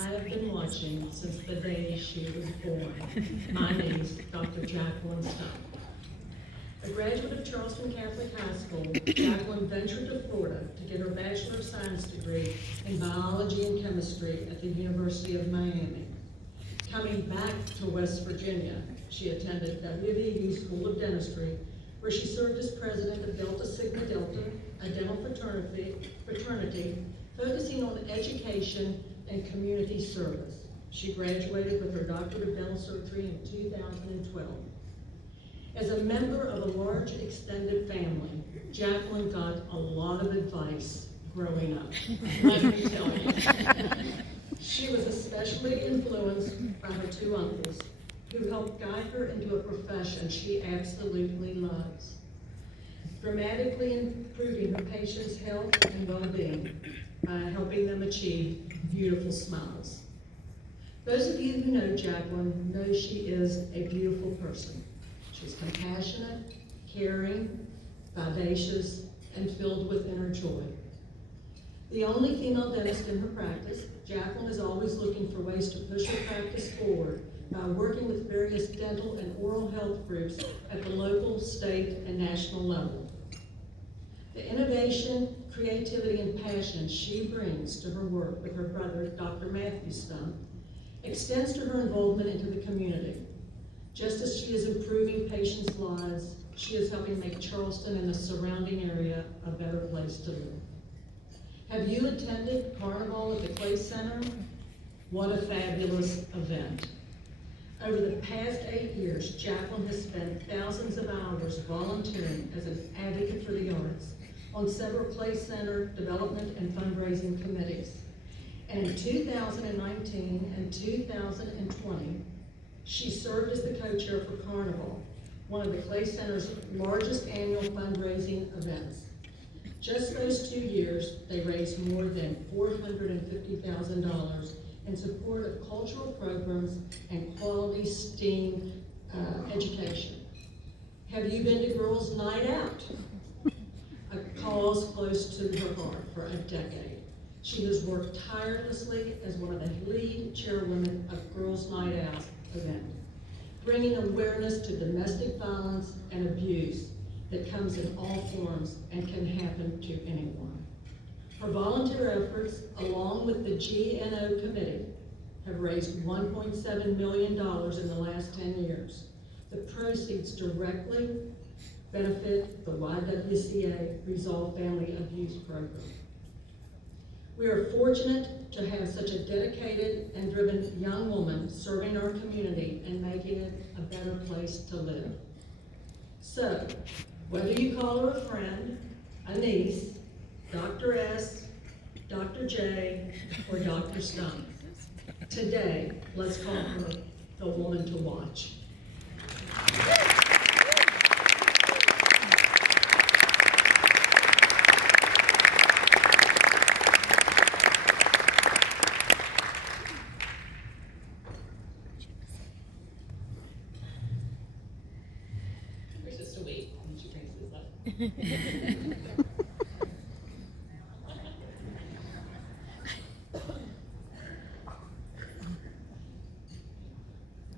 I have been watching since the day she was born. My niece, Dr. Jacqueline Stump. A graduate of Charleston Catholic High School, Jacqueline ventured to Florida to get her Bachelor of Science degree in Biology and Chemistry at the University of Miami. Coming back to West Virginia, she attended WVU School of Dentistry, where she served as president of Delta Sigma Delta, a dental fraternity focusing on education and community service. She graduated with her doctorate of dental surgery in 2012. As a member of a large extended family, Jacqueline got a lot of advice growing up, let me tell you. She was especially influenced by her two uncles, who helped guide her into a profession she absolutely loves, dramatically improving her patients' health and well-being by helping them achieve beautiful smiles. Those of you who know Jacqueline know she is a beautiful person. She's compassionate, caring, vivacious, and filled with inner joy. The only female dentist in her practice, Jacqueline is always looking for ways to push her practice forward by working with various dental and oral health groups at the local, state, and national level. The innovation, creativity, and passion she brings to her work with her brother, Dr. Matthew Stump, extends to her involvement into the community. Just as she is improving patients' lives, she is helping make Charleston and the surrounding area a better place to live. Have you attended Carnival at the Clay Center? What a fabulous event. Over the past 8 years, Jacqueline has spent thousands of hours volunteering as an advocate for the arts on several Clay Center development and fundraising committees. And in 2019 and 2020, she served as the co-chair for Carnival, one of the Clay Center's largest annual fundraising events. Just those 2 years, they raised more than $450,000 in support of cultural programs and quality STEAM education. Have you been to Girls' Night Out? A cause close to her heart for a decade. She has worked tirelessly as one of the lead chairwomen of Girls' Night Out event, bringing awareness to domestic violence and abuse that comes in all forms and can happen to anyone. Her volunteer efforts, along with the GNO committee, have raised $1.7 million in the last 10 years. The proceeds directly benefit the YWCA Resolve Family Abuse Program. We are fortunate to have such a dedicated and driven young woman serving our community and making it a better place to live. So, whether you call her a friend, a niece, Dr. S, Dr. J, or Dr. Stump, today, let's call her the woman to watch. We're just a wait when she brings this up.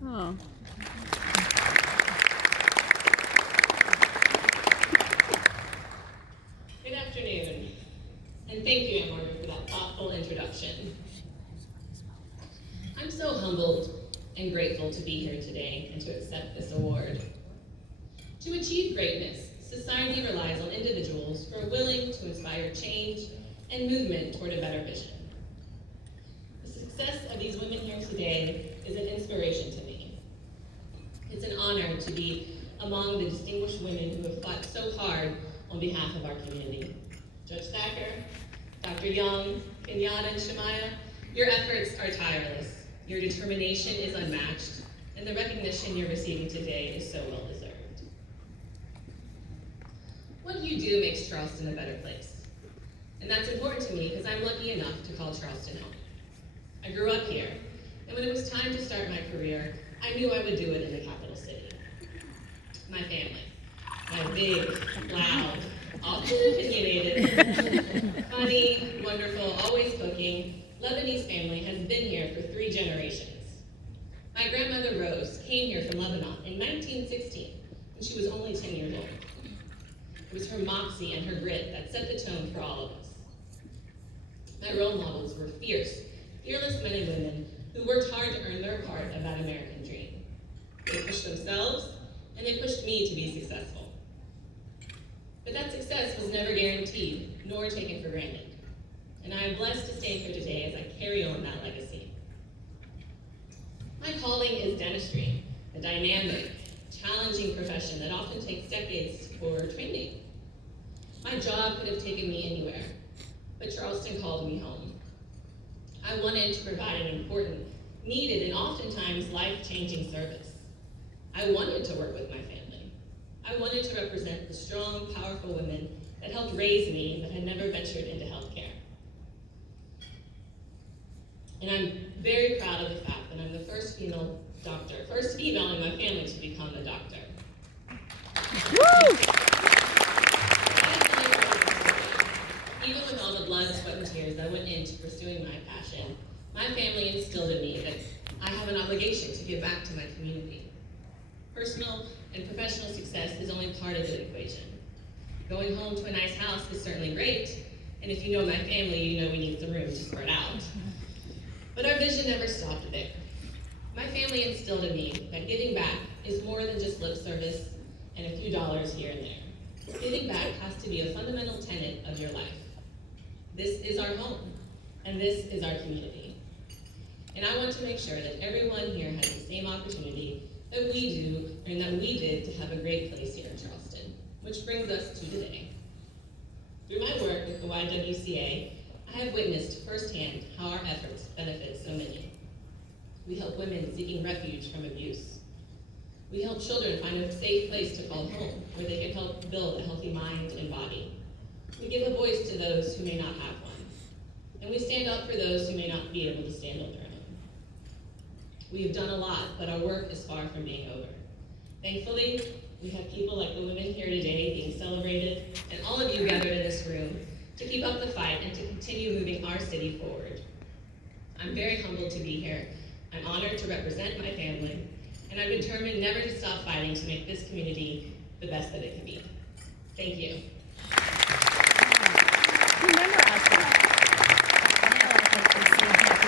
Oh. Good afternoon, and thank you, Anne Margaret, for that thoughtful introduction. I'm so humbled and grateful to be here today and to accept this award. To achieve greatness, society relies on individuals who are willing to inspire change and movement toward a better vision. The success of these women here today is an inspiration to me. It's an honor to be among the distinguished women who have fought so hard on behalf of our community. Judge Thacker, Dr. Young, Kenyatta, and Shemaya, your efforts are tireless. Your determination is unmatched, and the recognition you're receiving today is so well deserved. What you do makes Charleston a better place. And that's important to me because I'm lucky enough to call Charleston home. I grew up here, and when it was time to start my career, I knew I would do it in the capital city. My family, my big, loud, often opinionated, funny, wonderful, always cooking, Lebanese family has been here for 3 generations. My grandmother Rose came here from Lebanon in 1916 when she was only 10 years old. It was her moxie and her grit that set the tone for all of us. My role models were fierce, fearless men and women who worked hard to earn their part of that American dream. They pushed themselves, and they pushed me to be successful. But that success was never guaranteed, nor taken for granted. And I am blessed to stand here today as I carry on that legacy. My calling is dentistry, a dynamic, challenging profession that often takes decades for training. My job could have taken me anywhere, but Charleston called me home. I wanted to provide an important, needed, and oftentimes life-changing service. I wanted to work with my family. I wanted to represent the strong, powerful women that helped raise me but had never ventured into healthcare. And I'm very proud of the fact that I'm the first female doctor, first female in my family to become a doctor. Woo! Even with all the blood, sweat, and tears that went into pursuing my passion, my family instilled in me that I have an obligation to give back to my community. Personal and professional success is only part of the equation. Going home to a nice house is certainly great, and if you know my family, you know we need some room to sort out. But our vision never stopped there. My family instilled in me that giving back is more than just lip service and a few dollars here and there. Giving back has to be a fundamental tenet of your life. This is our home, and this is our community. And I want to make sure that everyone here has the same opportunity that we do, and that we did to have a great place here in Charleston, which brings us to today. Through my work with the YWCA, I have witnessed firsthand how our efforts benefit so many. We help women seeking refuge from abuse. We help children find a safe place to call home, where they can help build a healthy mind and body. We give a voice to those who may not have one. And we stand up for those who may not be able to stand on their own. We have done a lot, but our work is far from being over. Thankfully, we have people like the women here today being celebrated, and all of you gathered in this room to keep up the fight and to continue moving our city forward. I'm very humbled to be here. I'm honored to represent my family, and I'm determined never to stop fighting to make this community the best that it can be. Thank you. You never asked that.